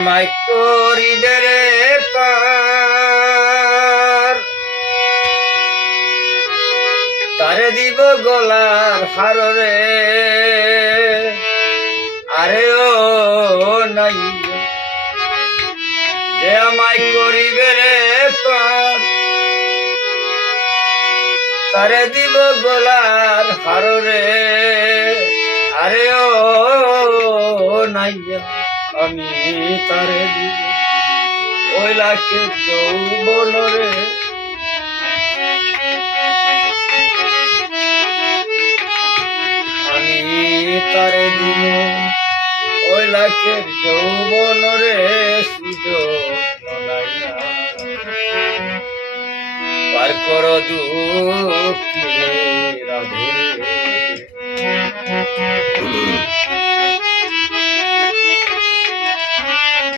মাই করিডরে পার। তারে দিব গলার হাররে। আরে ও নাই। যে আমায় করিবে রে পার। তারে দিব গলার হাররে। আরে ও নাইয়া আমি তারে দিব ওই লাখে যৌবন রে। আমি তারে দিব ওই লাখের যৌবন রে, সুযোগ পার কর দুঃখী রাধে।